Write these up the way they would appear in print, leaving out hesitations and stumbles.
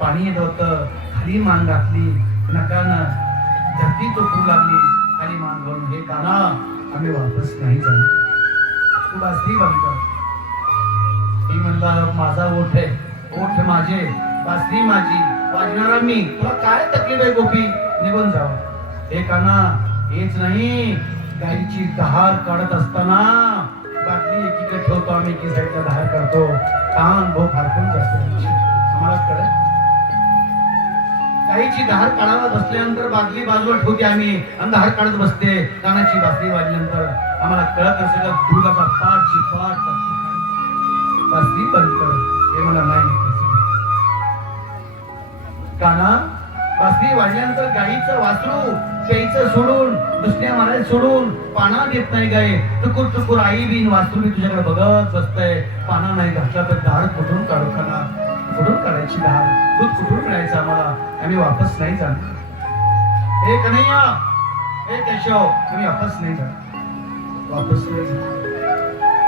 पाणी येत होतं, खाली मान घातली, नकानं धरती चोखू लागली, खाली मान घालून, हे काना आम्ही वापस नाही जाणार, तू बासरी बंद कर. मी म्हणला माझा ओठ आहे, ओठ माझे, बासरी माझी, वाजणारा मी, तुला काय तकलीफ आहे गोपी, निघून जावं. हे काना हेच नाही, गाईची धार काढत असताना बाटली एकीकडे ठेवतो आम्ही, एकी साईडला धार काढतो, कान भो फारकून जातो, आम्हाला कळत. गाईची धार काढायला बसल्यानंतर बादली बाजूला ठेवते आम्ही आणि धार काढत बसते. कानाची बासरी वाजल्यानंतर आम्हाला कळत असेल दुधाचा पाठची पाठ बासरी बंद कर. हे मला नाही काना, बासरी वाजल्यानंतर गाईचं वासरू प्यायचं सोडून, दुसऱ्या मारायला सोडून, पाना देत नाही गाय. टुकूर टुकूर आई बीन वासरू मी तुझ्याकडे बघत बसतय, पाना नाही घातला तर धार कुठून काढू काना, कुठून काढायची धार, दूध कुठून मिळायचं आम्हाला, आम्ही वापस नाही जाणार. हे कन्हैया, हे केशव, आम्ही वापस नाही जाणार, वापस नाही जाणार.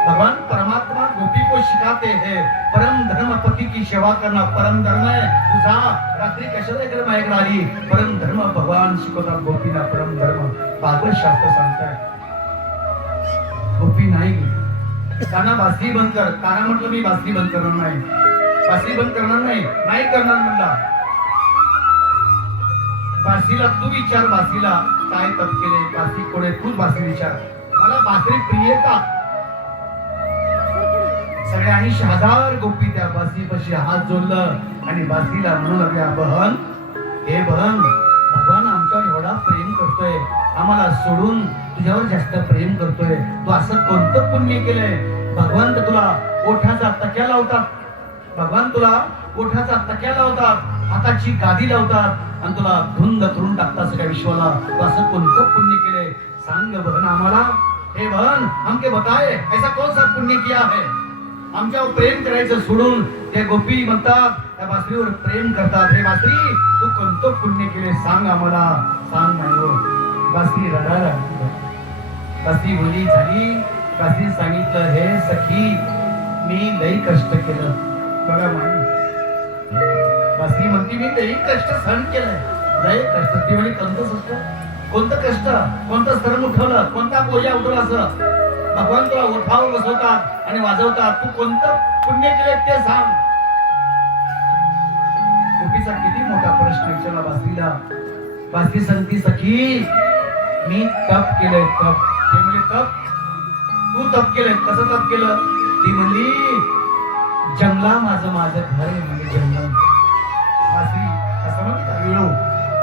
भगवान परमात्मा गोपी को सिखाते हैं परम धर्म, पति की सेवा करना परम धर्म है. तुझा रात्री कशाला इकडे माझ्याकडे आली, परम धर्म भगवान शिकवतात गोपीना, परम धर्म भागवत शास्त्र सांगताय. गोपी नाही गेली. काना बासरी बंद कर. काना म्हटलं मी बासरी बंद करणार नाही, बासरी बंद करणार नाही, नाही करणार म्हणला. बासरीला तू विचार, बासरीला काय तप केले, बासरी कोण आहे, तूच बासरी विचार. मला बासरी प्रिय का? सगळ्या 80,000 गोपी त्या बासरीपाशी हात जोडलं आणि बासरीला म्हणू लागल्या, बहन, हे बहन, भगवान आमच्यावर एवढा प्रेम करतोय, आम्हाला सोडून तुझ्यावर जास्त प्रेम करतोय, तू असं कोणतं पुण्य केलंय? भगवान तुला ओठाचा तक्या लावतात, भगवान तुला ओठाचा तक्या लावतात, हाताची गादी लावतात आणि तुला धुंद करून टाकतात सगळ्या विश्वाला. तू असं कोणतं पुण्य केलंय? सांग बहन आम्हाला. हे बहन, हमके बताए ऐसा कौन सा पुण्य किया है? आमच्यावर प्रेम करायचं सोडून त्या गोपी म्हणतात, त्या बासरीवर प्रेम करतात. हे बासरी, तू कोणतं पुण्य केले सांग आम्हाला, सांग नाही. बासरी रडायला, बासरी बोली झाली. बासरी सांगितलं, हे सखी, मी लई कष्ट केलं. बघा माई, बासरी म्हणती मी लई कष्ट सहन केलंय, लई कष्ट. ती म्हणे कोणतं कष्ट, कोणतं कष्ट, कोणतं स्तरण उठवलं, कोणता बोजा उठवला? असं भगवान तुला उठावर बसवतात आणि वाजवतात, तू कोणतं पुण्य केले ते सांग. गोपीचा किती मोठा प्रश्न विचारला बासरीला. बासरी सांगती, सखी, मी तप केलंय, तप. ते म्हणजे तप, तू तप केलंय, कसं तप केलं? ती म्हणली, जंगला माझं माझं घर आहे, म्हणजे जंगल. बासरी असं म्हणतात, विळू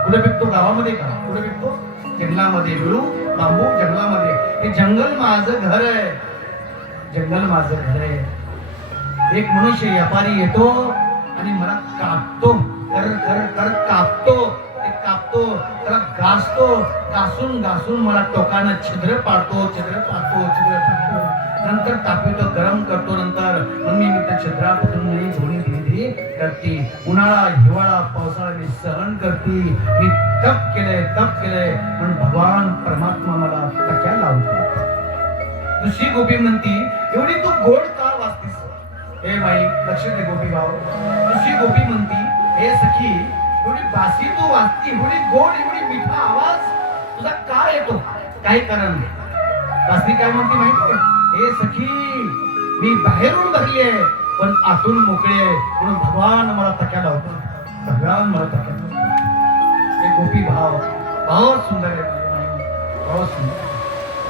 कुठे भेटतो? गावामध्ये का? कुठे भेटतो? जंगलामध्ये. विळू, बांबू जंगलामध्ये. हे जंगल माझं घर आहे, जंगल माझं घर आहे. एक मनुष्य व्यापारी येतो आणि मला कापतो, कर कर कर कापतो, ते कापतो, त्याला घासतो, घासून घासून मला टोकानं छिद्र पाडतो, छिद्र पाडतो, छिद्र पाडतो. नंतर तापवतो, गरम करतो. नंतर मग मी त्या छिद्रापासून मी धुणी धीरे करते. उन्हाळा, हिवाळा, पावसाळा मी सहन करते. मी तप केलंय, तप केलंय म्हणून भगवान परमात्मा मला तक्या लावतो. दुसरी गोपी म्हणती, एवढी तू गोड का वाचतीस? हे बाई, लक्ष दे गोपी भाव. दुसरी गोपी म्हणती, हे सखी, एवढी बासरी तू वाचती, एवढी गोड, एवढी मिठा आवाज तुझा का येतो? काही कारण नाही. बासरी काय म्हणती माहिती? हे सखी, मी बाहेरून भरली आहे पण आतून मोकळे आहे म्हणून भगवान मला तक्या लावतो, भगवान मला तक्या लावतो. हे गोपी भाव बहुत सुंदर आहे, बहुत सुंदर.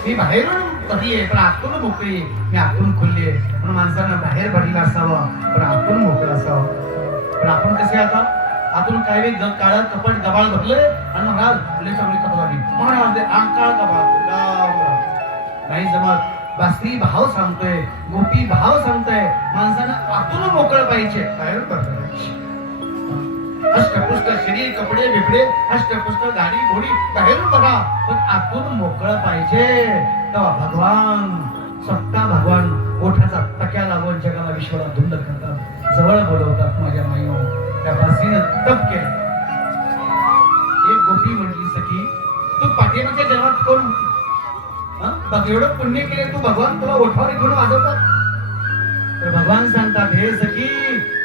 मी बाहेरून भरली आहे पण आतून मोकळी, मी आतून खुलली आहे म्हणून माणसानं बाहेर भरलेला असावा पण आतून मोकळं असावं. पण आपण कसे आता आतून काय काळं कपड गबाळ भरलंय आणि मग चांगली कपड काळ गबाळ नाही जमत. बासरी भाव सांगतोय, गोपी भाव सांगतोय, माणसानं आतून मोकळं पाहिजे, बाहेर पडलं. अष्टपुष्ट शरीर, कपडे बिपडे, अष्टपुष्ट गाडी घोडी बाहेरून बघा पण आतून मोकळं पाहिजे. तेव्हा भगवान, स्वतः भगवान ओठाचा तक्या लावून जगाला विश्वाला धुंद करतात, जवळ बोलवतात. माझ्या माईनो, त्या बासरीनं तप केलं. एक गोपी म्हटली, सखी, तू पाठीमागच्या जन्मात कोण होती? बघ, एवढं पुण्य केले तू, भगवान तुला ओठावर घेऊन वाजवतात. तर भगवान सांगतात, हे सखी,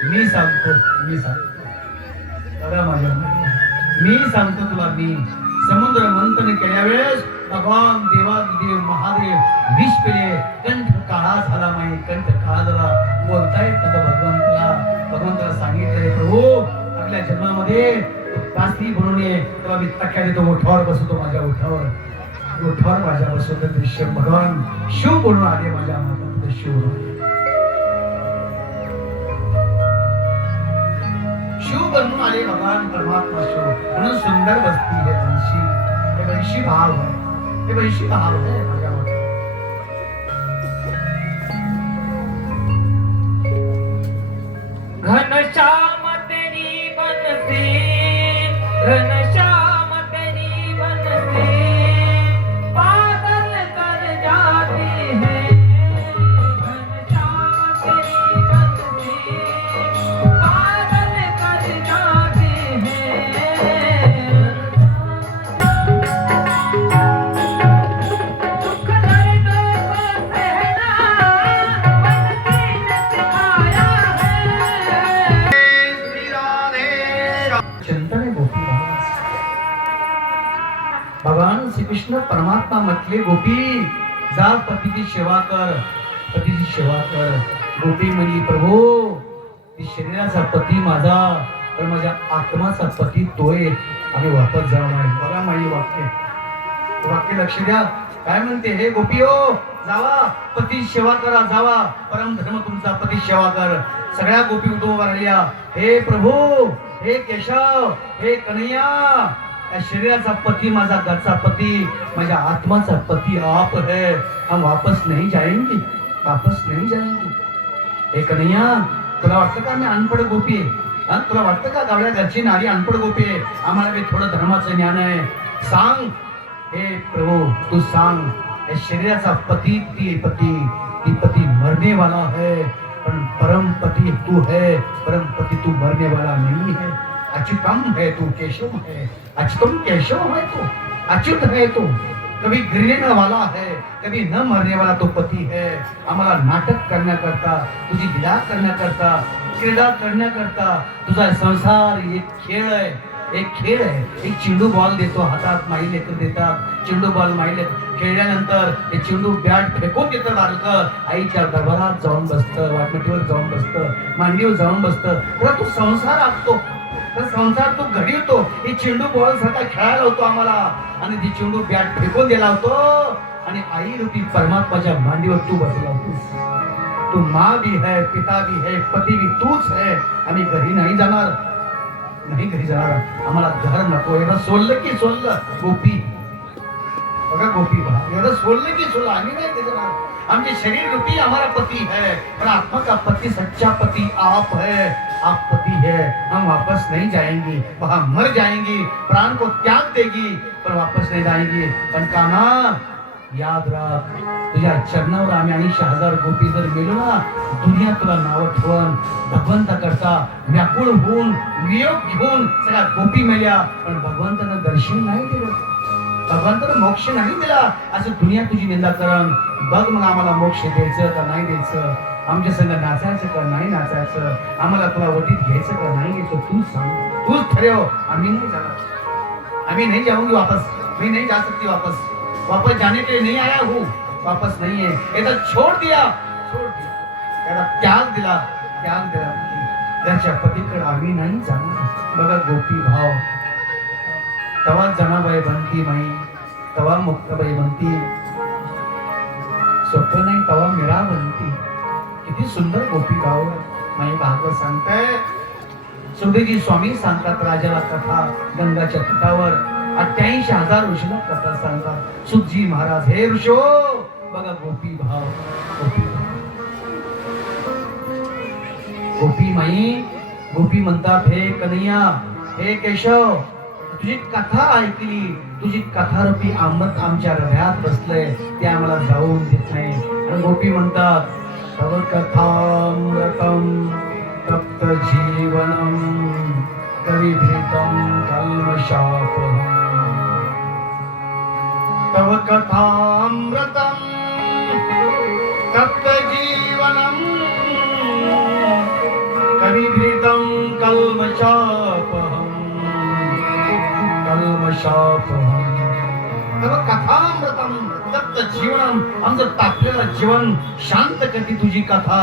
मी सांगतो, मी सांगतो. बघा माझ्या मी सांगतो तुला, मी समुद्र मंथन केल्या वेळेस भगवान देवादेव महादेव विष पेले, कंठ काळा झाला, माई कंठ काळा झाला, बोलता येत नव्हतं भगवंताला सांगितलंय, प्रभू आपल्या जन्मामध्ये पासली बनवून ये, तेव्हा मी तक्या देतो, ओठावर बसवतो, माझ्या ओठावर माझ्या बसवतो, दृश्य भगवान शिव बनून आले, माझ्या माता शिव बनून आले, भगवान परमात्मा शिव म्हणून सुंदर बसती है वंशी, हे वंशी भाव है, हे वंशी भाव है माझ्या माता. घनश्याम तेरी बनते, घनश्याम तेरी बनते, पागल कर जाते हैं, घनश्याम तेरी बनते, पागल कर जाते हैं. दुख दर्दों को सहना बनते ने सिखाया है. चिंतन आहे गोपी भाव. भगवान श्री कृष्ण परमात्मा म्हटले, गोपी जा पतीची सेवा कर, पतीची सेवा कर. गोपी म्हणली, प्रभू ती शरीराचा पती माझा, तर माझ्या आत्माचा पती तोय, आम्ही वापस जाऊ नाही. बघा माझी वाक्य लक्ष द्या, काय म्हणते, हे गोपी हो जावा पती सेवा करा, जावा परम धर्म तुमचा पती सेवा कर. सगळ्या गोपी उठून राहिल्या, हे प्रभू, हे केशव, हे कन्हैया, या शरीराचा पति माझा घरचा पति, माझ्या आत्माचा पति आप है, हम वापस नहीं जाएंगे, वापस नहीं जाएंगे. हे कन्हैया, तुला वाटतं का मी अनपढ गोपी आहे? तुला वाटतं का गावड्या घरची नारी अनपढ गोपी आहे? आम्हाला बी थोडं धर्माचं ज्ञान आहे. सांग हे प्रभू, तू सांग, या शरीराचा पति ती पति मरने वाला है, परम पति तू है, परम पति तू मरने वाला नहीं है. अच्युतम है तू, केशव है, अच्युतम केशव है तू, अच्युत है तू, कभी गिरने वाला है, कभी न मरने वाला तो पति है. आम्हाला नाटक करण्याकरता, तुझी लीला करण्याकरता, क्रीडा करण्याकरता, तुझा संसार एक खेळ आहे, एक खेळ आहे. एक चेंडू बॉल देतो हातात, माई लेकर देतात चेंडू बॉल, माई लेकर खेळल्यानंतर हे चेंडू बॅट फेकून देतं बालकं, आईच्या दरबारात जाऊन बसतं, वाटमटीवर जाऊन बसतं, मांडीवर जाऊन बसतं. तर तू संसार असतो, तर संसार तू घडी होतो, ही चेंडू बॉल सारखा खेळायला होतो आम्हाला, आणि ती चेंडू बॅट फेकून दिला होतो, आणि आई रूपी परमात्माच्या मांडीवर तू बसला होतोस. तू माँ भी है, पिता भी है, पति भी तूच है. आम्ही घरी नाही जाणार, नाही घरी जाणार, आम्हाला घर नको. एवढं सोडलं की सोडलं गोपी, बघा गोपी बघा, एवढं सोडलं की सोडलं, आम्ही नाही ते जाणार. आमचे शरीर रूपी हमारा पति है, पर आत्मा का पति सच्चा पति आप है, आप पति है. हम वापस नहीं जाएंगे, वहां मर जाएंगे, प्राण को त्याग देगी, पर वापस नहीं जाएंगे. पण कान्हा याद राख, तुझ्या चरणावर आम्ही 80,000 गोपी जर गेलो ना, दुनिया तुला नाव ठेवून भगवंता करता व्याकुळ होऊन वियोग घेऊन सगळ्या गोपी मेल्या, पण भगवंतानं दर्शन नाही दिलं, भगवंतानं मोक्ष नाही दिला. असं दुनिया तुझी निंदा करण. बघ मग आम्हाला मोक्ष द्यायचं का नाही द्यायचं, आमच्या संग नाचायचं का नाही नाचायचं, आम्हाला तुला वटीत घ्यायचं का नाही घ्यायचं, तूच सांग, तूच ठरव. आम्ही नाही जाणार, आम्ही नहीं जाऊंगी वापस, मैं नहीं जा सकती वापस, वापस जाने के लिए नहीं आया हूँ, वापस नहीं है. ये तो छोड़ दिया, त्याला त्याग दिला, घरच्या पतीकडे आम्ही नाही जाणार. बघा गोपी भाव, तवा जनाबाई बनती माई, तवा मुक्ताबाई बनती, सोपं नाही तवा मीरा बनती. किती सुंदर गोपी भाव माई. भागवत सांगताय, सुखदेवजी स्वामी सांगतात राजाला कथा, गंगाच्या तटावर 88,000 ऋषीला कथा सांगतात. सुखजी महाराज, हे ऋषो, बघा गोपी भाव, गोपी भाव. गोपी माई, गोपी म्हणतात, हे कन्हैया, हे केशव, तुझी कथा ऐकली, तुझी कथारूपी अमृत आमच्या हृदयात बसलंय, ते आम्हाला जाऊन देत नाही. आणि गोपी म्हणतात, तव कथामृतम तप्त जीवनम कविभीतम कल्मषापहम, तव कथामृतम तप्त जीवनम कविभीतम कल्मषापहम, शापहम तव कथामृतम तप्त जीवनम आमचं तापलेलं जीवन शांत करते तुझी कथा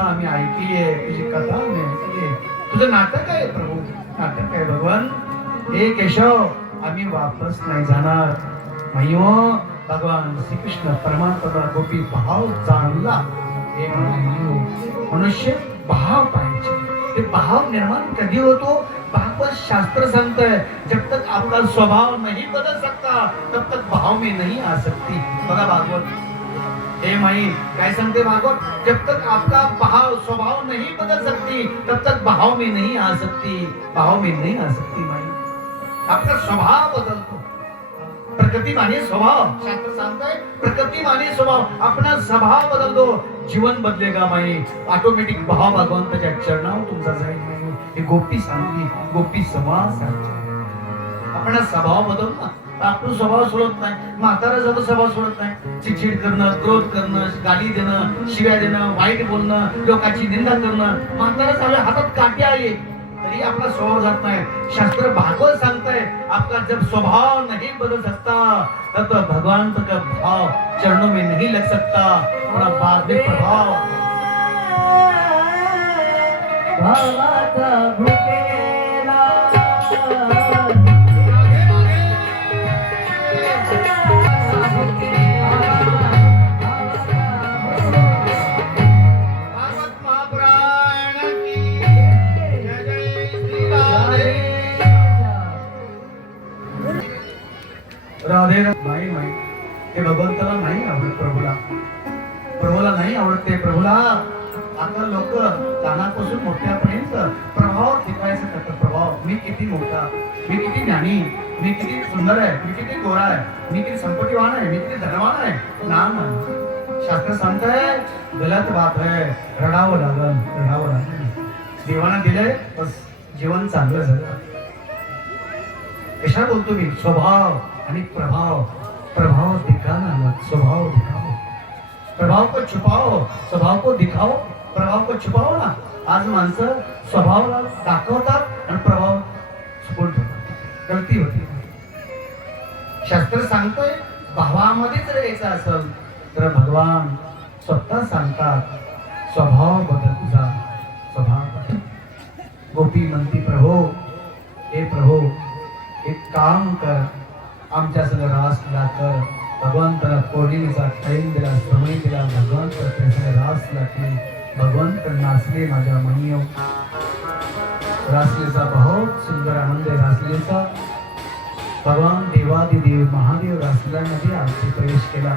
आम्ही ऐकली आहे, तुझी कथा आम्ही ऐकली आहे. तुझं नाटक आहे प्रभू, नाटक आहे भगवान. हे केशव आम्ही वापस नाही जाणार. महिमा भगवान श्रीकृष्ण परमात्मा गोपी भाव जाणला. हे मनुष्य भाव पाहिजे. ते भाव निर्माण कधी होतो? भागवत शास्त्र सांगतंय जब तक आपका स्वभाव नहीं बदल सकता तब तक भाव में नहीं आ सकती. बघा भागवत हे माई काय सांगते भागवत, जब तक आपका भाव स्वभाव नहीं बदल सकती तब तक भाव में नहीं आ सकती. भाव में नहीं आ सकती माई. आपका स्वभाव बदलतो. प्रकृती माने स्वभाव. शास्त्र सांगतंय प्रकृती माने स्वभाव. अपना स्वभाव बदलतो, जीवन बदलेगा माई. ऑटोमॅटिक भाव भगवंताच्या चरणावर तुमचा जाईल माई. हे गोपी सांगते, गोपी समाज सांगते. आपला स्वभाव बदलतो ना, आपण स्वभाव सोडत नाही. म्हातारा जर स्वभाव सोडत नाही, चिडचिड करणं, क्रोध करणं, गाली देणं, शिव्या देणं, वाईट बोलणं, लोकांची निंदा करणं. म्हातारा चालू हातात काटे आले तरी आपला स्वभाव जात नाही. शास्त्र भागवत सांगतंय आपका जब स्वभाव नहीं बदल सकता तब भगवान का भाव चरणों में नहीं लग सकता. अपना बाद में प्रभाव भावाचा भुकेला भागवत महापुराण की जय जय श्री राधे राधे. नाही नाही हे भगवंताला नाही आवडत. प्रभूला नाही आवडत ते. प्रभूला आता लोक लहानापासून मोठ्यापर्यंत प्रभाव टिकायचं करतात. प्रभाव, मी किती मोठा, मी किती ज्ञानी, मी किती सुंदर आहे, मी किती गोरा आहे, मी किती संपत्तीवान आहे, मी किती धनवान आहे. ना शास्त्र सांगतंय गलत बात आहे. रडावं लागल. देवानं दिलंय बस जीवन चांगलं झालं. कशा बोलतो मी? स्वभाव आणि प्रभाव. प्रभाव दिखाना मत, स्वभाव दिखाओ. प्रभाव को छुपाओ, स्वभाव को दिखाओ. प्रभाव को छुपाओ ना. आज माणसं स्वभावाला दाखवतात आणि प्रभाव छुपवून ठेवतात. गलती होती. शास्त्र सांगतोय भावामध्ये जर यायचं असेल तर भगवान स्वतः सांगतात स्वभाव बदल तुझा, स्वभाव बदल. गोपी म्हणती प्रभो, हे प्रभो एक काम कर, आमच्या संग रास ला कर. भगवंताला पौर्णिमेचा टाइम दिला, समय दिला. भगवंत त्याच्या रास लागली. भगवंत नाचले माझ्या मनियो. रासलीचा बहुत सुंदर आनंद आहे रासलीचा. भगवान देवादिदेव महादेव रासल्यामध्ये आमचे प्रवेश केला.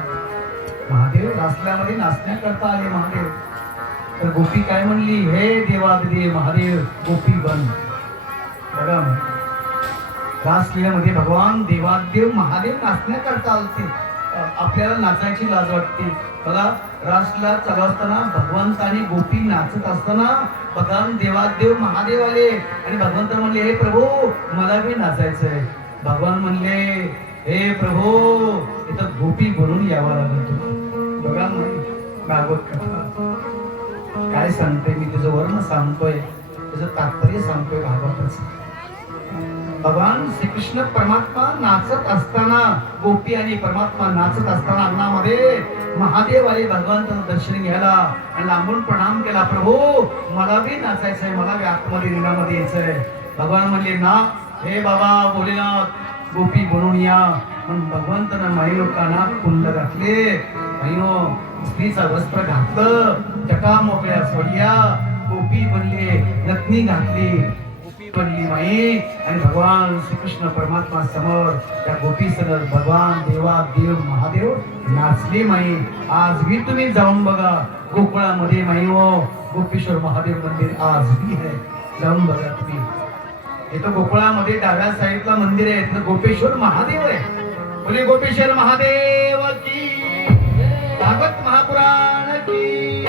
महादेव रासल्यामध्ये नाचण्याकरता आले. महादेव तर गोपी काय म्हणली, हे देवादिदेव महादेव गोपी बन. बघा रासलीलामध्ये भगवान देवादेव महादेव नाचण्याकरता आलते. आपल्याला नाचायची लाज वाटते. बघा रासला चालू असताना भगवंत आणि गोपी नाचत असताना भगवान देवादेव महादेव आले आणि भगवंत म्हणले, हे प्रभू मला बी नाचायचंय. भगवान म्हणले, हे प्रभू इथं गोपी बनून यावं लागेल तुला. बघा भागवत कथा काय सांगते, मी तुझं वर्ण सांगतोय, तुझं तात्पर्य सांगतोय भागवताचं. भगवान श्रीकृष्ण परमात्मा नाचत असताना, गोपी आणि परमात्मा नाचत असताना अंगणामध्ये महादेव आले भगवंताचं दर्शन घ्यायला आणि लांबून प्रणाम केला. प्रभू मला बी नाचायचंय, मला बी आतमध्ये रिंगामध्ये यायचंय. भगवान म्हणले ना, हे बाबा भोलेनाथ गोपी बनून या. म्हणून भगवंतानं माई लोकांना कुंड घातले, माईनो स्त्रीचा वस्त्र घातलं, जटा मोकळ्या सोडल्या, गोपी बनले, नथनी घातली, बनली माई. आणि भगवान श्रीकृष्ण परमात्मा समोर त्या गोपी समोर भगवान देवादेव महादेव नाचले माई. आज भी तुम्ही जाऊन बघा गोकुळामध्ये माई हो, गोपेश्वर महादेव मंदिर आज भी आहे. जाऊन बघा तुम्ही. इथं गोकुळामध्ये डाव्या साईडला मंदिर आहे, इथं गोपेश्वर महादेव आहे. बोले गोपेश्वर महादेव की, भागवत महापुराण की.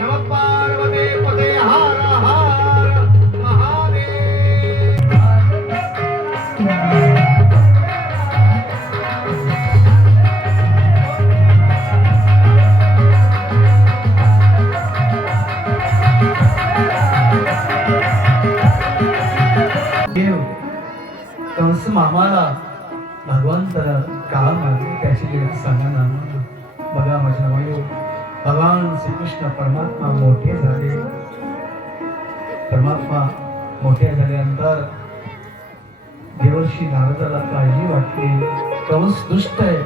नमः पार्वती पते हर हर महादेव. कंस मामाला भगवंताला का मारले त्याची लीला सांगा ना आम्हाला. बघा माझ्या भाऊ, भगवान श्रीकृष्ण परमात्मा मोठे झाले. परमात्मा मोठे झाल्यानंतर देवर्षी नारदाला काळजी वाटली. कंस दुष्ट आहे,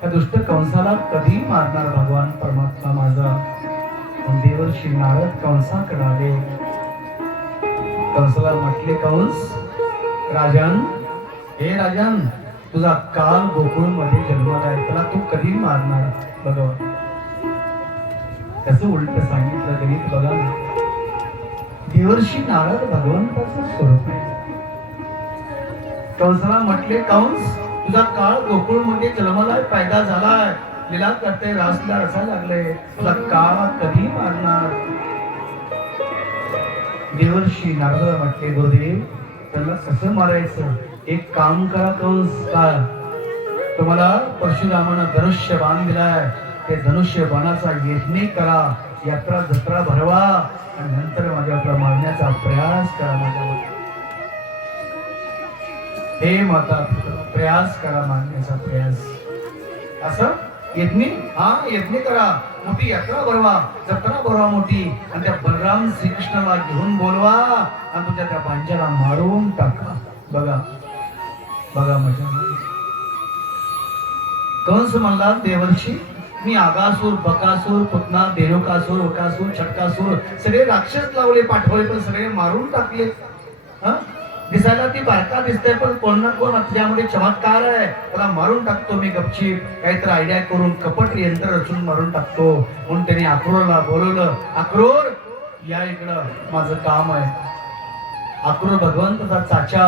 त्या दुष्ट कंसाला कधी मारणार भगवान परमात्मा माझा. पण देवर्षी नारद कंसाकडे आले. कंसाला म्हटले, कंस राजन, हे राजन, तुझा काल गोकुळमध्ये जन्माला आहे, त्याला तू कधी मारणार. बघा कसं उलट सांगितलं गणित बघा ना. देवर्षी नारद भगवंताचं स्वरूप आहे. कंसाला म्हटले, कंस तुझा काळ गोकुळमध्ये जन्माला पैदा झालाय, लीला करते, रासला रसायला लागले, तुझा काळ कधी मारणार. देवर्षी नारदाला म्हटले, गुरुदेव त्याला कसं मारायचं. एक काम करा कंस, काय तुम्हाला परशुरामानं धनुष्य बाण दिलाय, ते धनुष्य बाणाचा यज्ञ करा, यात्रा जत्रा भरवा आणि नंतर माझ्यावर मारण्याचा प्रयास करा. माझ्यावर हे माता प्रयास करा, मारण्याचा प्रयास. असं यज्ञ, हा यज्ञ करा, मोठी यात्रा भरवा, जत्रा भरवा मोठी, आणि त्या बलराम श्रीकृष्णाला घेऊन बोलवा आणि तुझ्या त्या पांजाला मारून टाका. बघा बघा मजा. कंस म्हणला, देवर्षी मी आगासूर, बकासूर, पुतना, धेनुकासूर, वकासूर, छटकासूर सगळे राक्षस लावले, पाठवले, पण सगळे मारून टाकले. दिसायला ती बारका दिसते, पण कोण ना कोण त्याच्यामध्ये चमत्कार आहे, त्याला मारून टाकतो मी गपचीप, काहीतरी आयडिया करून कपट यंत्र रचून मारून टाकतो. म्हणून त्यांनी अक्रूरला बोलवलं. अक्रूर या इकडं, माझं काम आहे. अक्रूर भगवंताचा चाचा.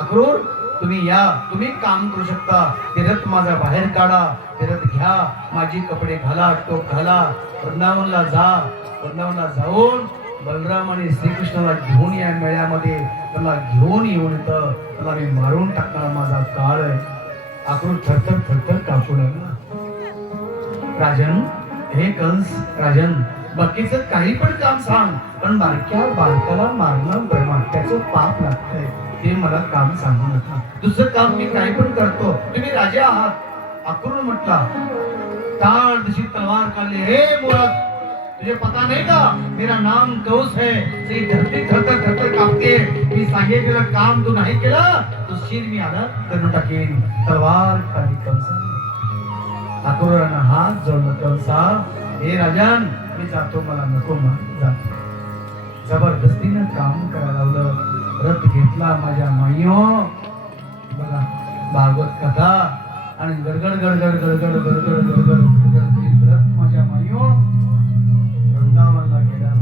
अक्रूर तुम्ही या, तुम्ही काम करू शकता. ते रथ माझा बाहेर काढा, ते रथ घ्या, माझी कपडे घाला, टोप घाला, वृंदावनला जा. वृंदावनला जाऊन बलराम आणि श्रीकृष्णाला घेऊन या मेळ्यामध्ये, त्याला घेऊन येऊन येतं, त्याला मी मारून टाकणार, माझा काळ आहे. अक्रूर थरथर थरथर कापू लागला. राजन, हे कंस राजन, बाकीचं काही पण काम सांग, पण बारक्या बालकाला मारणं ब्रह्मात्याचं पाप लागतंय, ते मला काम सांगू नका. दुसरं काम मी काही पण करतो, तुम्ही राजा आहात. अक्रूर म्हटला, ताळ दिशी तलवार काढली. हे मूर्ख, तुझे पता नहीं का मेरा नाम कंस है. ती धरती थरथर थरथर कापते. मी सांगितलेलं काम तू नाही केलं, तो शिर मी आला करून टाकेन. तलवार काढली कंसाने. अक्रूरानं हात जोडला. कंसा, हे राजन, मी जातो, मला नको जातो. जबरदस्तीनं काम करायला लावलं. रथ घेतला माझ्या माईयो. बघा भागवत कथा. आणि गडगड गडगड गडगड गडगड गडगड गडगड रथ माझ्या माईयो वृंदावनला गेला.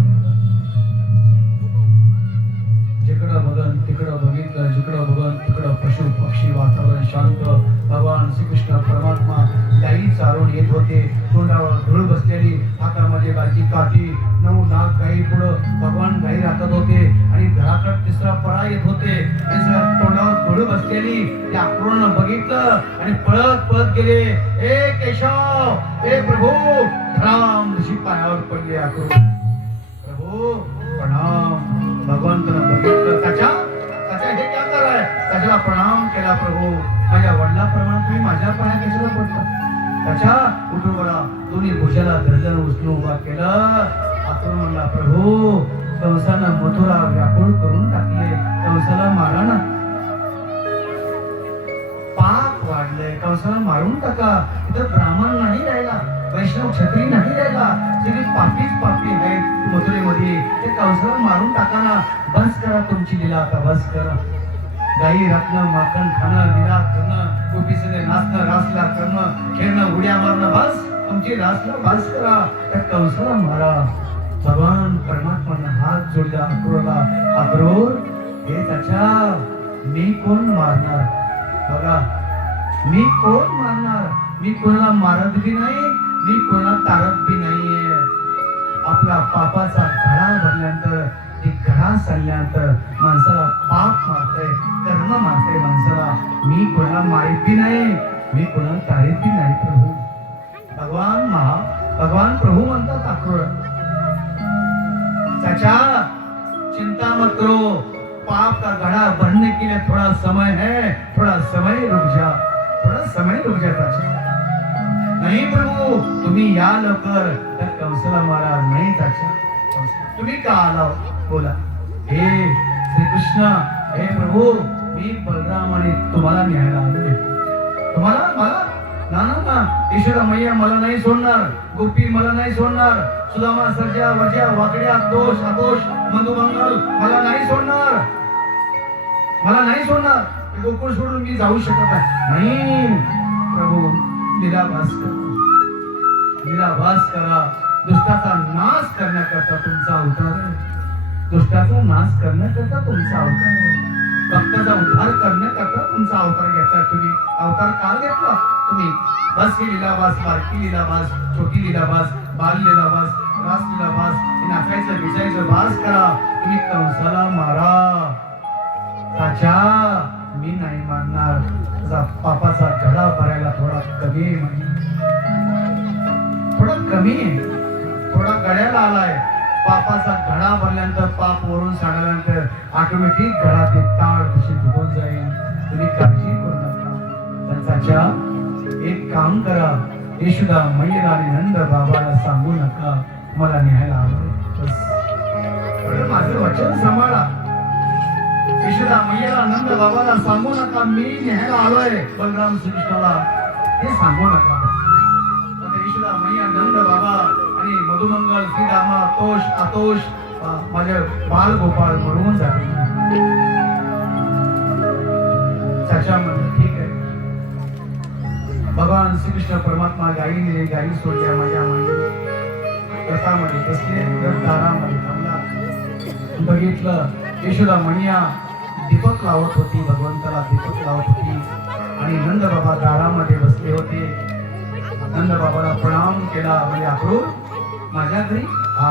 जिकडं बघन तिकडं बघितलं, जिकडं बघन तिकडं पशु पक्षी, वातावरण शांत. भगवान श्रीकृष्ण परमात्मा गाई चालून येत होते. तोंडावर धूळ बसलेली, हातामध्ये बाकी काठी, 9 लाख गाई पुढं भगवान गाई राखत होते. आणि घराकडे तिसरा पळा येत होते. आणि तोंडावर धूळ बसलेली त्या अक्रूरानं बघितलं आणि पळत पळत गेले. हे केशव, हे प्रभू, राम ऋषी पायावर पडले. अक्रूर, प्रभू प्रणाम. भगवंतानं बघितलं, त्याच्या हे क्या कर रहा है. त्याच्याला प्रणाम केला. प्रभू, माझ्या वडिलाप्रमाणे तुम्ही माझ्या पाया कशाला पडता. त्याच्या उठून बघा, दोन्ही भुजाला गर्दन उचलून उभा केलं. अक्रूर म्हणला, प्रभू कंसानं मथुरा व्याकुळ करून टाकले, कंसाला मारा ना. पाप वाढलंय, कंसाला मारून टाका. इथं ब्राह्मण नाही राहिला, वैष्णव क्षत्रिय नाही राहिला, सगळी पापीच पापी आहेत मथुरेमध्ये. ते कंसाला मारून टाका ना. बस करा तुमची लीला, आता बस करा. गाई राखणं, माखण खाणं, लीला करणं, गोपीसने नाचणं, रासला करणं, खेळणं, उड्या मारणं, बस तुमची रासला बस करा. त्या कंसाला मारा. भगवान परमात्मानं हात जोडला अक्रूरला. अक्रूर, हे त्याच्या मी कोण मारणार. बघा, मी कोण मारणार. मी कोणाला मारत बी नाही, मी कोणाला तारत बी नाहीये. आपला पापाचा घडा भरल्यानंतर, ती घडा चालल्यानंतर माणसाला पाप मारतंय, कर्म मारतंय माणसाला. मी कोणाला मारित बी नाही, मी कोणाला तारीत बी नाही. प्रभू भगवान प्रभू म्हणतात अक्रूर. त्याच्या चिंता मत करो, पाप का घड़ा भरने के लिए थोड़ा समय है, थोड़ा समय रुक जा, थोड़ा समय रुक जा चाचा. नाही प्रभू, तुम्ही या लवकर. तर कंसाला मारा. नाही चाचा, तुम्ही का आला बोला. हे श्रीकृष्ण, हे प्रभू, मी बलराम आणि तुम्हाला न्यायला आलोय. तुम्हाला मला ना ना ना, ईश्वरा मैया मला नाही सोडणार, गोपी मला नाही सोडणार, सुदामा सर्जा वर्जा वाकड्या दोष अदोष मधुमंगल मला नाही सोडणार, मला नाही सोडणार. गोकुळ सोडून मी जाऊ शकत नाही. प्रभू लीलाभास करा, लीलाभास करा. दुष्टाचा नाश करण्याकरता तुमचा अवतार आहे, दुष्टाचा नाश करण्याकरता तुमचा अवतार आहे, भक्ताचा उद्धार करण्याकरता तुमचा अवतार घेतला. तुम्ही अवतार का घेतला? तुम्ही बस की लीलाभास, बारकी लीलाभास, छोटी लीलाभास, बाल लीलाभास, रास लीलाभास, नाचायचं विचारायचं भास करा. तुम्ही कंसाला मारा. राजा मी नाही मानणार. पापाचा घडा भरायला थोडा कमी आहे, थोडा कमी आहे, थोडा गड्याला आलाय. पापाचा घडा भरल्यानंतर, पाप वरून सांडल्यानंतर ऑटोमॅटिक घडा ते ताळ दिशे झुकून जाईल. तुम्ही काळजी करू नका. त्याच्या एक काम करा, यशोदा मैया आणि नंद बाबाला सांगू नका मला न्यायला आलोय. माझं वचन सांभाळा. यशोदा मैयाला नंद बाबाला सांगू नका मी न्यायला आलोय बलराम श्रीकृष्णाला, हे सांगू नका. यशोदा मैया नंद बाबा आणि मधुमंगल श्रीरामा तोष आतोष माझे बाल गोपाळ मरून जाते. चाचा म्हणलं ठीक आहे. भगवान श्रीकृष्ण परमात्मा गायीने गायी सोडल्या माझ्या कथामध्ये बसले, दारामध्ये थांबला. बघितलं यशोदा मैया दीपक लावत होती, भगवंताला दीपक लावत होती आणि नंद बाबा दारामध्ये बसले होते. नंद बाबाला प्रणाम केला. म्हणजे अक्रूर माझ्या घरी? हा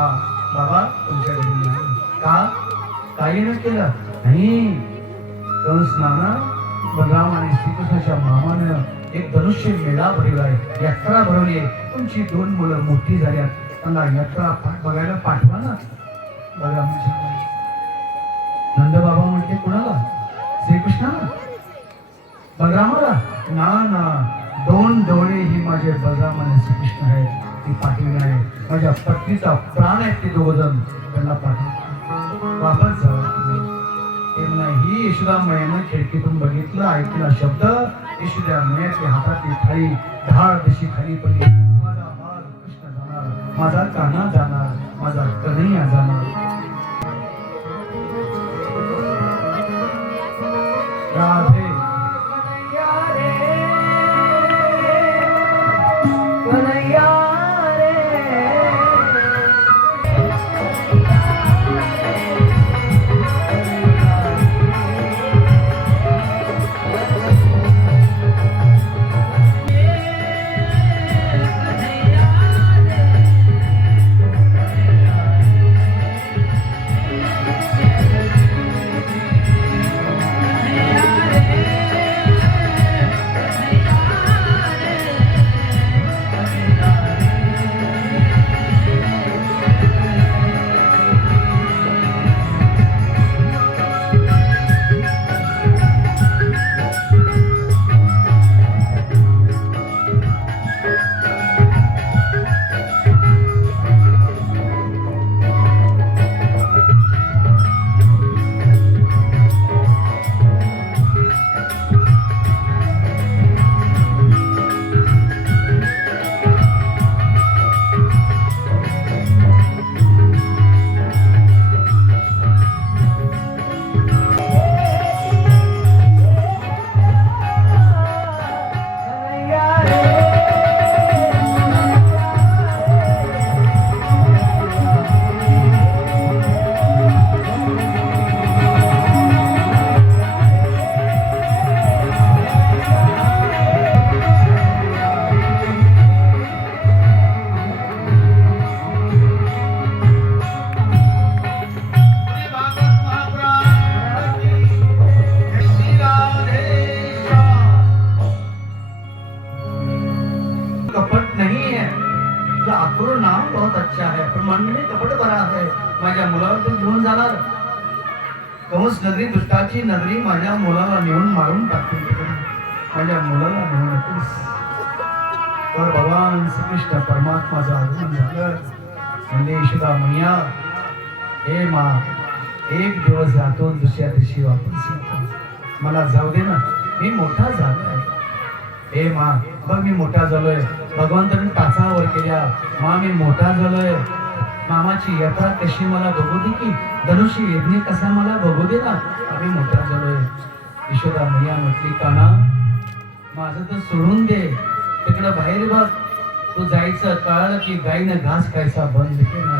बाबा तुमच्या घरी नाही. का? काही न केलं नाही. कंस नाना बलराम आणि श्रीकृष्णाच्या मामानं एक धनुष्य मेळा भरवलाय, यात्रा भरवली आहे. तुमची 2 मुलं मोठी झाल्यात, त्यांना यात्रा बघायला पाठवा ना. बलरामाच्या नंद बाबा म्हणते कुणाला? श्रीकृष्णाला, बलरामाला? ना ना, 2 डोळे ही माझे बलराम आणि श्रीकृष्ण आहेत, ती पाठवली आहे. माझ्या पत्नीचा प्राण आहेत ते 2 जण, त्यांना पाठव. वापस जावा. ते म्हणा ही यशोदा मैयानं खिडकीतून बघितलं, ऐकला शब्द. यशोदा मैयाच्या हातातली थाळी ढाळ दिशी खाली पडली. माझा बाल कृष्ण जाणार, माझा कान्हा जाणार, माझा कन्हैया जाणार. राधे कन्हैया कंस नगरी दुष्टाची नगरी माझ्या मुलाला नेऊन मारून टाकतील माझ्या मुलाला नेऊन येतेस तर भगवान श्रीकृष्ण परमात्माचं आगमन झालं म्हणजे यशोदा मैया हे मा एक दिवस यातून दुसऱ्या दिवशी वापस येतो मला जाऊ दे ना मी मोठा झालोय हे मा बघ मी मोठा झालोय भगवंताने टाचावर केल्या मा मी मोठा झालोय मामाची यात्रा कशी मला बघू दे की धनुष्य यज्ञ कसा मला बघू दे ना आम्ही मोठा झालोय यशोदा मैया म्हटली काना माझं तर सोडून दे तिकडं बाहेर बघ तू जायचं कळलं की गाईनं घास खायचा बंद केला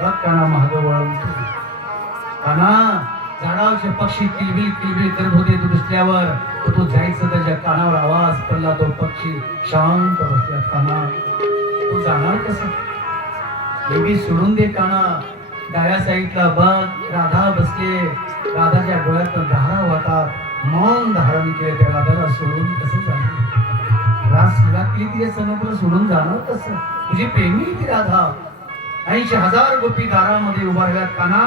बघ काना माग वळून काना झाडावरचे पक्षी किलबिल करत होते तू दिसल्यावर तू जायचं त्याच्या कानावर आवाज पडला तो पक्षी शांत बसल्यात काना तू जाणार कसं देवी सोडून दे काना डाव्या साईडला बघ राधा बसले राधाच्या डोळ्यात धारा वाहतात मौन धारण केले त्या राधाला सोडून कसं जाणार रास केली तिच्या सगळं सोडून जाणार कसं तुझी प्रेमी ती राधा 80,000 गोपी दारामध्ये उभारल्यात काना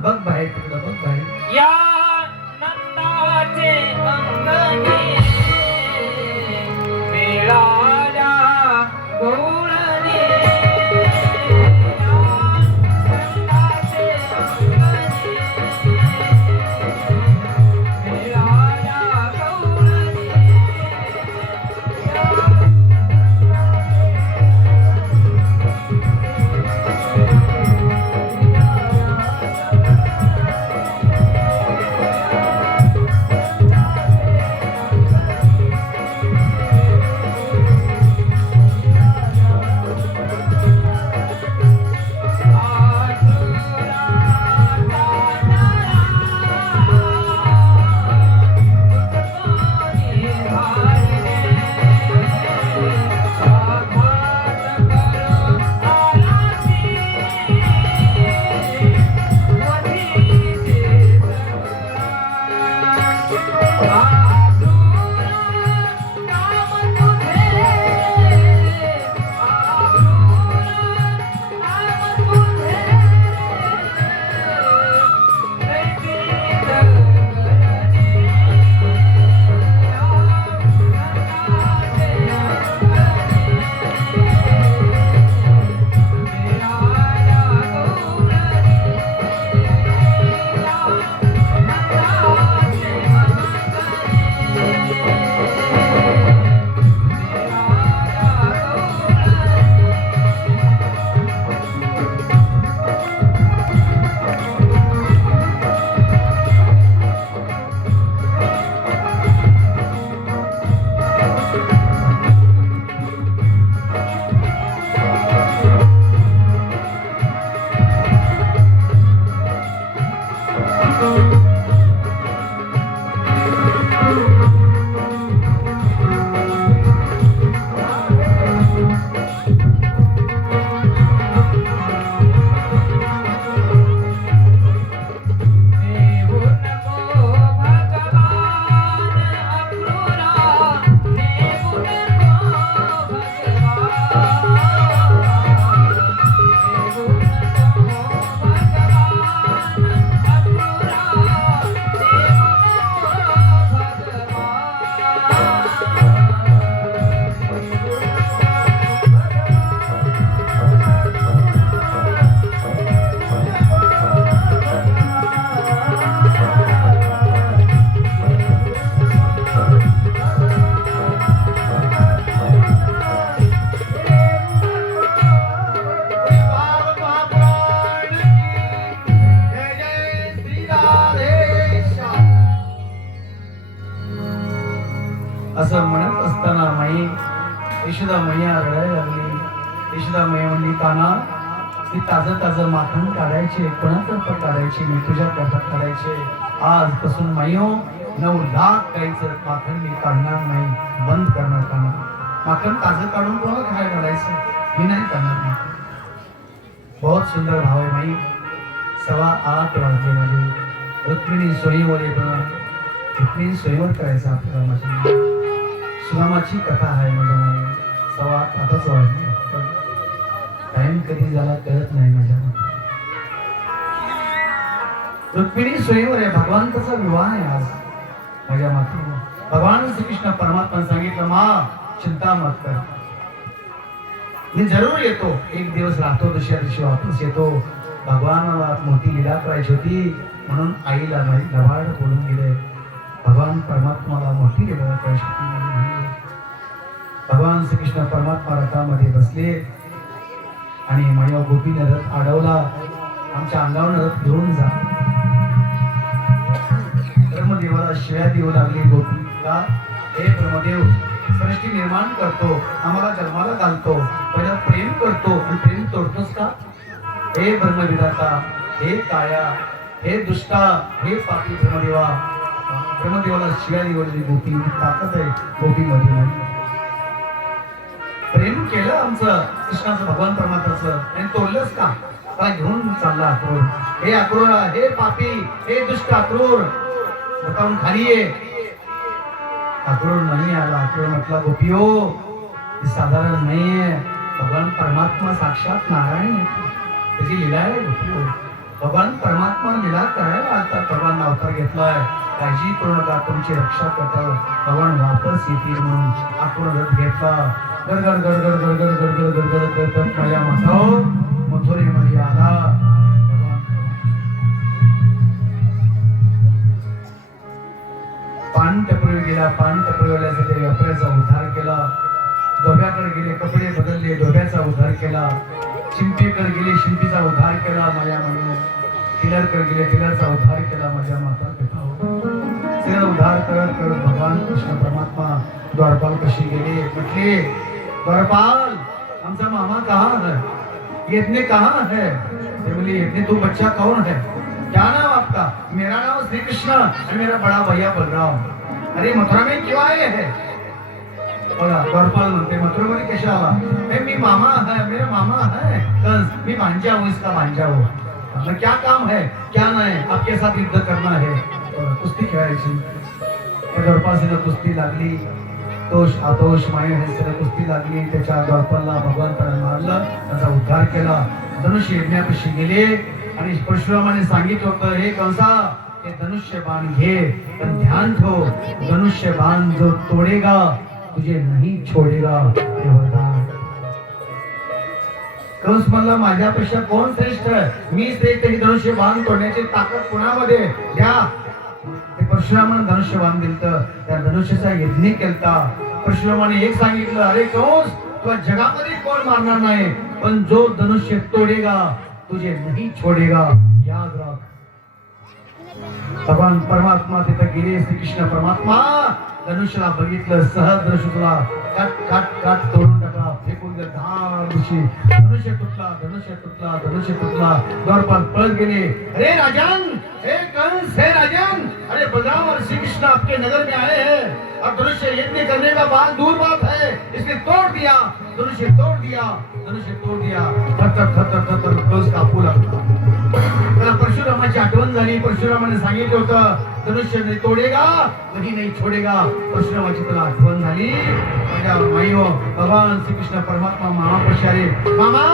बघ बाहेर तिकडं बघ बाहेर या नंदाचे अंगणी मिळाल्या गौरणी असं म्हणत असताना माई यशोदा मैया रडायला लागली यशोदा मैया म्हणली काना मी ताजं माखण काढायचे कोणातर्फे काढायचे मी तुझ्या करता काढायचे आजपासून माईओ 9 लाख गाईचं माखण मी काढणार नाही बंद करणार काना माखण ताजं काढून कोणाला खायला घालायचं मी नाही करणार नाही बहुत सुंदर भाव आहे माई 7:15 वाजले माझे रुक्मिणी सोयीवर येतो रुक्मिणी सोयीवर करायचं आपल्याला माझ्या सुनामाची कथा आहे माझ्या माई 7:15 वाजले टाइम कधी झाला कळत नाही माझ्या रुक्मिणी स्वयंवर आहे, भगवंताचा विवाह आहे आज माझ्या मातृ. भगवान श्रीकृष्ण परमात्मा सांगितलं मा चिंता मत कर, मी जरूर येतो, एक दिवस राहतो, दुसऱ्या दिवशी वापस येतो. भगवानाला मोठी लीला करायची होती म्हणून आईला लवाड बोलून गेले. भगवान परमात्माला मोठी लीला करायची होती म्हणून म्हणले. भगवान श्रीकृष्ण परमात्मा रथामध्ये बसले आणि माझ्या गोपीने रथ अडवला. आमच्या अंगावर रथ घेऊन जा. ब्रह्मदेवाला शिव्या देऊ लागली गोपी का, हे ब्रह्मदेव सृष्टी निर्माण करतो, आम्हाला जन्माला घालतो, पहिला प्रेम करतो आणि प्रेम तोडतोस का. हे ब्रह्मविधाता, हे काया, हे दुष्टा, हे पापी ब्रह्मदेवा. ब्रह्मदेवाला शिव्या देऊ लागली गोपी. ताकद आहे गोपीमध्ये नाही. प्रेम केलं आमचं कृष्णाचं, भगवान परमात्माचं, आणि तोडलंच का. त्याला घेऊन चालला अक्रूर. हे अक्रूर, हे पापी, हे दुष्ट अक्रूर, बताऊन खाली ये. अक्रूर नाही आला. अक्रूर म्हटला गोपियो हे साधारण नाहीये, भगवान परमात्मा साक्षात नारायण आहे, त्याची लीला आहे गोपियो. भगवान परमात्मा लीला करायला आता भगवान अवतार घेतलाय. काळजी करू नका, तुमची रक्षा करतो, भगवान वापस येतील म्हणून अक्रूर रथ घेतला. गडगड गडगड गडगड गडगड गडगड गडगड माझ्या माताओ मथुरेमध्ये आला. पान टपरी गेला. पान टपरीवाल्यासाठी व्यापाऱ्याचा उद्धार केला. डोब्याकडे गेले, कपडे बदलले, डोब्याचा उद्धार केला. शिंपीकडे गेले, शिंपीचा उद्धार केला माझ्या म्हणून. टिलरकडे गेले, टिलरचा उद्धार केला माझ्या माता पिता. सगळं उद्धार करत करत भगवान कृष्ण परमात्मा द्वारपाल कशी गेले. म्हटले द्वारपाल आमचा मामा कहाँ है, यज्ञ कहाँ है. ते बोले यज्ञ तू बच्चा कौन है, क्या नाम आपका. मेरा नाम श्री कृष्ण और मेरा बड़ा भैया बलराम. अरे मथुरा में क्यों आए हैं. बघा द्वारपाल म्हणते मथुरा मध्ये कशा आला. मी मामा है, मेरा मामा है कंस, मी भांजा हूँ, इसका भांजा हूँ. मतलब क्या काम है, क्या नहीं, आपके साथ युद्ध करना है. कुस्ती खेळायची. द्वारपाल कुस्ती लागली. तोष आतोष माये हे कुस्ती लागली. त्याच्या द्वारपालला भगवंताने मारलं, त्याचा उद्धार केला. धनुष्य यज्ञापाशी गेले आणि परशुरामाने सांगितलं होतं हे कंसा हे धनुष्य बाण घे, पण ध्यान ठेव धनुष्य बाण जो तोडेगा तुझे नहीं छोडेगा. हे वरदान. कंस म्हणला माझ्यापेक्षा कोण श्रेष्ठ आहे, मी श्रेष्ठ. ही धनुष्य बाण तोडण्याची ताकद कुणामध्ये द्या. ते परशुरामाने धनुष्य बाण दिलं. त्या धनुष्याचा यज्ञ केलता. परशुरामाने एक सांगितलं अरे कंस तुला जगामध्ये कोण मारणार नाही, पण जो धनुष्य तोडेगा तुझे नहीं छोडेगा. याद राख. भगवान परमात्मा तिथे गेले. श्रीकृष्ण परमात्मा धनुष्याला बघितलं. सहज धनुष्याला काट काट काट तोडून टाकला, फेकून दिलं. धार दिवशी धनुष्य तुटला, धनुष्य तुटला, धनुष्य तुटला. द्वारपाल पळत गेले. अरे राजन, हे कंस, हे राजन, अरे बलराम और श्री कृष्ण आपके नगर में आए हैं और धनुष्य यज्ञ करने का बात दूर बात है, इसने तोड़ दिया, धनुष्य तोड़ दिया, धनुष्य तोड़ दिया. थर थर थर थर कंस कापू लागला. त्याला परशुरामाची आठवण झाली. परशुरामाने सांगितलं होतं धनुष्य नाही तोडेगा वही नहीं छोडेगा. परशुरामाची त्याला आठवण झाली. माझ्या माईओ भगवान श्रीकृष्ण परमात्मा मामापाशी आले. मामा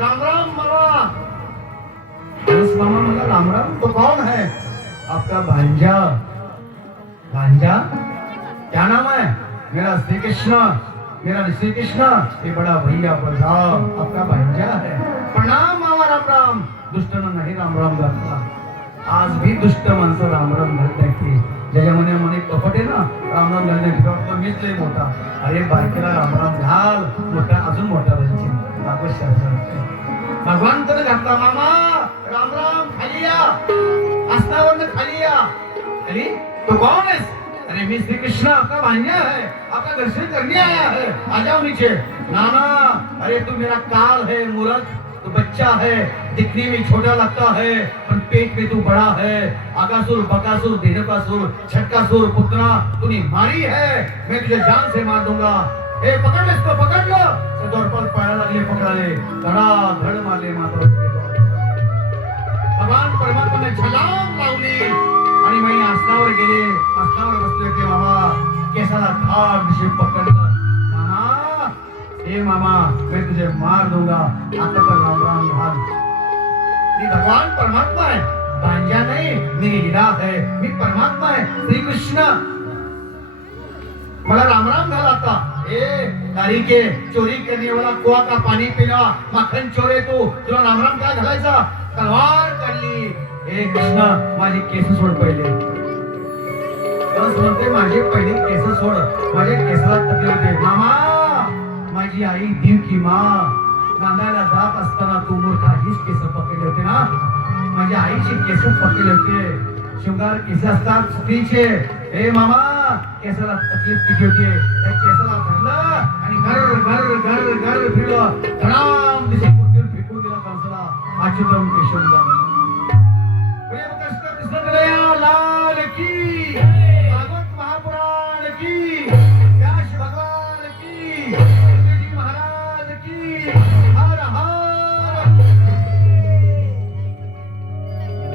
राम राम. मामा कंस मामा मला राम राम. तो कौन है. आपका भांजा. भांजा क्या नाम है. मेरा श्री कृष्ण, मेरा श्री कृष्ण, ये बड़ा भैया बलराम आपका भांजा है. प्रणाम मामा. राम राम. दुष्टांना नाही राम राम घातला. आज भी दुष्ट माणसं राम राम घालत नाही. ज्याच्या मने कपट आहे ना राम राम घालण्यात मीच लय मोठा. अरे बारकेला राम राम घाल, मोठा अजून मोठा बनशील. भगवान तर घातला. मामा राम राम. खाली या, आसनावरनं खाली या. अरे तो कौन है. अरे मैं श्री कृष्ण आपका भांजा है, आपका दर्शन करने आया है, आ जाओ नीचे. नाना अरे तू मेरा काल है मूर्ख, तो बच्चा है, दिखने में छोटा लगता है पर पेट में तू बड़ा है. आकासुर, बकासुर, धेनुकासुर, छटकासुर पुतना तूने मारी है, मैं तुझे जान से मार दूंगा. ए पकड़ ले इसको, पकड़ लो. द्वारपाल पळायला लागले, पकडाले, धडाधड मारले माता. भगवान परमात्माने छलांग लावली आणि मी आसनावर गेले. आसनावर बसले होते. मामा केसाला धार दिशे पकडलं. मामा हे मामा मैं तुझे मार दूंगा, आता तर राम राम घाल. मी भगवान परमात्मा आहे. भांजा नहीं, मेरी लीला है, मी परमात्मा है, श्री कृष्ण। मला राम राम घाल आता। ए दारी के चोरी करने वाला, कुआ का पानी पीना, माखन चोरे तू, तुला राम राम काय घालायचा? तलवार काढली। ए कृष्ण माझी केस सोड पहिले। बस म्हणते माझे पहिले केस सोड, माझ्या केसाला तकलीफ होते। मामा माझी आई देव की माँ बांधायला जात असताना तू मूर्खा हीच केस पकडले होते ना? माझ्या आईची केस पकडले होते, शृंगार केस असतात स्त्रीचे। ए मामा केसाला तकलीफ किती होती? त्या केसाला धरलं आणि गर गर गर गर फिरलं, धडाम दिसे कुठून फेकून दिला कंसाला। अच्युतम केशव झाला। प्रेम कृष्ण कृष्ण कन्हैया लाल की, भागवत महापुराण की, व्यास भगवान की, गुरुजी महाराज की, हर हर।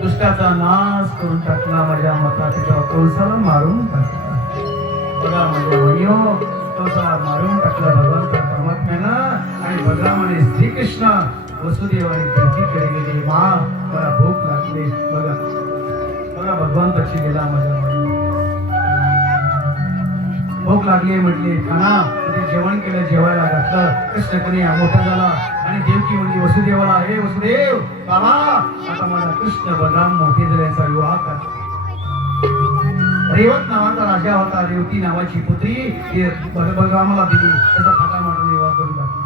दुष्टाचा नाश करून टाकला माझ्या मताच्या कंसाला मारून टाकला। बघा माझ्या बहिणीओ, कंसाला मारून टाकला भगवंत परमात्म्यानं। आणि बघा म्हणे श्रीकृष्ण वसुदेवाने देवकीकडे गेले। माँ मला भूक लागली। बघा बघा भगवंताची गेला माझ्या बहिणी, भूक लागली म्हटली खाना। ते जेवण केलं, जेवायला घातलं। कृष्ण कन्हैया मोठा झाला आणि देवकी म्हणली वसुदेवाला, हे वसुदेव बाबा आता मला कृष्ण बलराम मोठे झाल्याचा विवाह कर। रेवत नावाचा राजा होता, रेवती नावाची पुत्री बलरामाला दिली, त्याचा फाटा मारून विवाह करून टाकला।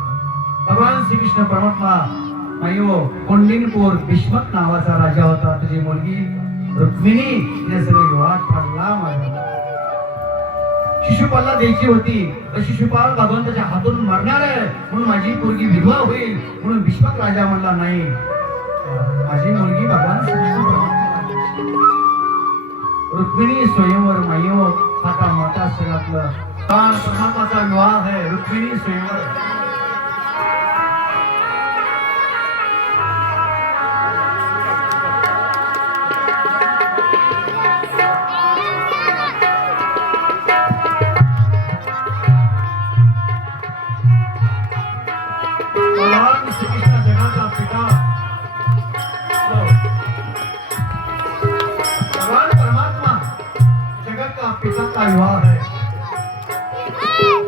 भगवान श्रीकृष्ण परमात्मा मायो कोंडिनपूर भीष्मक नावाचा राजा होता, तुझी मुलगी रुक्मिणी या सगळे विवाह ठरला माझा। शिशुपालला द्यायची होती, तर शिशुपाल भगवंताच्या हातून मरणार आहे म्हणून माझी मुलगी विधवा होईल म्हणून भीष्मक राजा म्हणला नाही, माझी मुलगी भगवान श्रीकृष्ण परमात्मा रुक्मिणी स्वयंवर मायो फाटा माता सगळ्यातलं परमात्माचा विवाह आहे रुक्मिणी स्वयंवर। भगवान श्रीकृष्ण जगाचा पिता, भगवान परमात्मा जगत का पिता का विवाह है।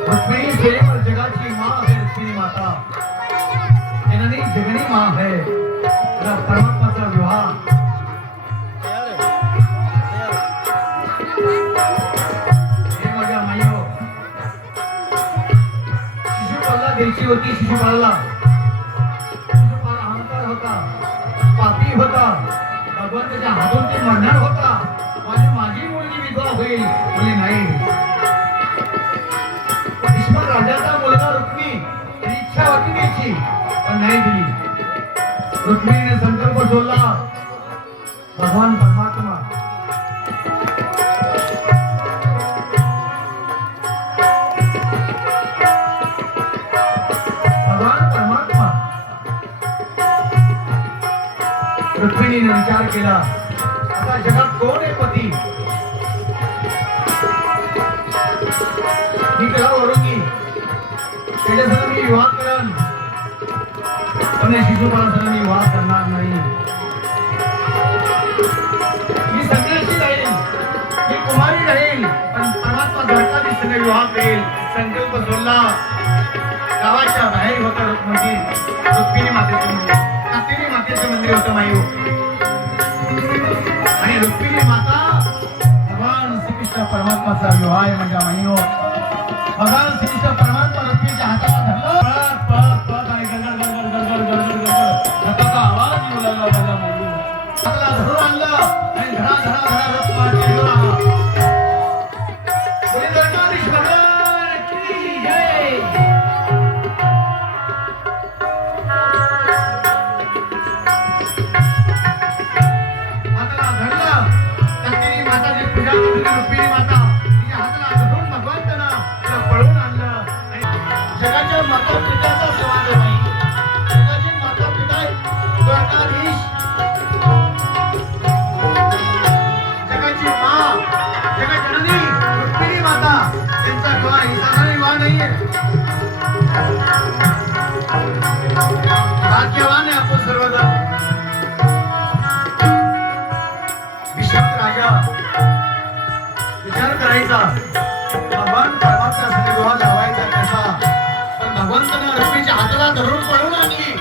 रुक्मिणी स्वयंवर जगाची माँ है, रुक्मिणी माता जननी जगनी माँ है। परमात्माचा विवाह हे माझ्या माईओ, शिशुपालला द्यायची होती। शिशुपालला अहंकार होता, पापी होता, भगवंताच्या हातून ते मरणार होता। माझी मुलगी विधवा होईल बोली नाही। भीष्मक राजाचा मुलगा रुक्मी, त्याची इच्छा होती द्यायची पण नाही दिली। रुक्मिणीने संकल्प सोडला, भगवान परमात्मा रुक्मिणीने विचार केला आता जगात कोण आहे पती? मी त्याला ओळखी, त्याच्यासह मी विवाह करेन, पण शिशुपालासह मी विवाह करणार नाही। मी संन्यासी राहील, मी कुमारी राहील, पण परमात्मा घरचा मी सगळे विवाह करेल। संकल्प सोडला। गावाच्या बाहेर होतं मंदिर, रुक्मिणी मातेचं मंदिर, कात्यायनी मातेचं मंदिर होतं मायू। आणि रुक्मिणी माता भगवान श्रीकृष्ण परमात्माचा विवाह आहे माझ्या माईओ। भगवान श्रीकृष्ण परमात्मा रुक्मिणीच्या हाताला धरलं, पळत पळत पळत आणि गडगड गडगड गडगड गडगड गडगड हाताचा आवाज येऊ लागला माझ्या माईओ। हाताला धरून आणलं आणि धडा धडा धडा रथ मारला। बोले द्वारकाधीश भगवान की जय। रुक्मिणी माता तिच्या हाताला धरून भगवंतानं तिला पळवून आणलं आणि जगाच्या माता पित्याचा सवाल आहे बाई। जगाचे माता पिता द्वारकाधीश, जगाची माँ जगजननी रुक्मिणी माता, त्यांचा विवाह ही साधारण विवाह नाहीये। भाग्यवान आहे आपण सर्वजण। करायचा भगवान परमात्म्यासाठी डोळा लावायचा कसा पण भगवंतानं रुक्मिणीच्या हाताला धरून पळून आणली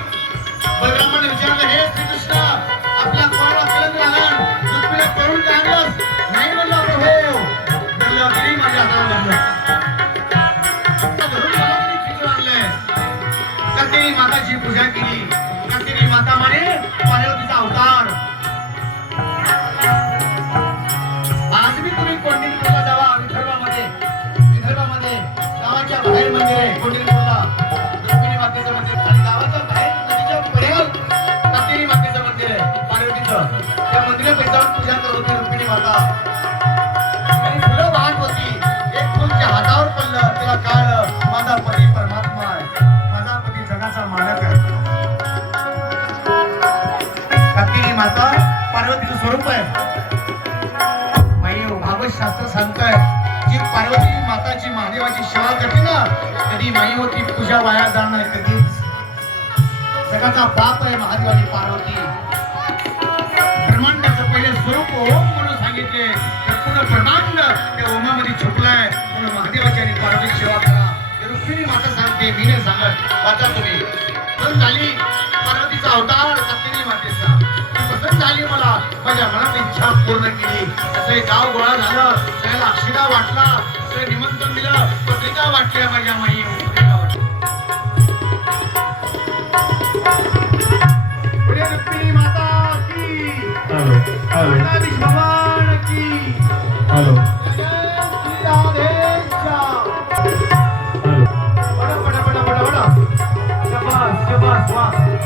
बलरामाने विचारलं हे श्रीकृष्ण आपल्या कोणाला फिरत राहणार रुक्मिणीला पळून का आणलंस नाही म्हणलं प्रभू म्हणलं तरी माझ्या हाताला धरलं धरून मला तरी खिचून आणलंय कतेरी माताची पूजा केली कतेरी माता म्हणे पार्वतीचा अवतार आज मी तुम्ही कोंढीपूरला जावा विदर्भामध्ये गावाच्या बाहेर मंदिर आहे कोंढीपूरला रुक्मिणी मातेचं मंदिर आणि गावाच्या बाहेर नदीच्या पलीकडे कतेरी मातेचं मंदिर आहे पार्वतीचं त्या मंदिरात जाऊन पूजा करत होती रुक्मिणी माता आणि फुलं वाहत होती एक फुल त्या हातावर पडलं तिला कळलं माझा पती परमात्मा आहे माझा पती जगाचा मालक आहे कतेरी माता पार्वतीचं स्वरूप आहे भागवत शास्त्र सांगताय जी पार्वती माताची महादेवाची सेवा करते ना कधी माई होती पूजा वाया जाणार नाही कधीच जगाचा बाप आहे महादेव आणि पार्वती ब्रह्मांडाचं पहिले स्वरूप ओम म्हणून सांगितले तर पूर्ण ब्रह्मांड त्या ओमामध्ये छुपलाय म्हणून महादेवाची आणि पार्वतीची सेवा करा रुक्मिणी माता सांगते मी नाही सांगत वाचा तुम्ही पण झाली पार्वतीचा अवतार कतेरी मातेचा पसंत झाली मला माझ्या मनात इच्छा पूर्ण केली असं गाव गोळा झालं त्याला अक्षिदा वाटला असं निमंत्रण दिलं पत्रिका वाटल्या माझ्या माई पत्रिका वाटली पुढे रुक्मिणी माता की गणेश भगवान की बडा बडा बडा बडा शाबाश शाबाश वाह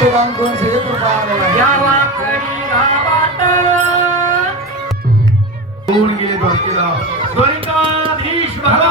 रक्तदान करून सगळे कृपा आलेला आहे. या वाकडी गावात होऊन गेले द्वारकेला द्वारिकाधीश भगवान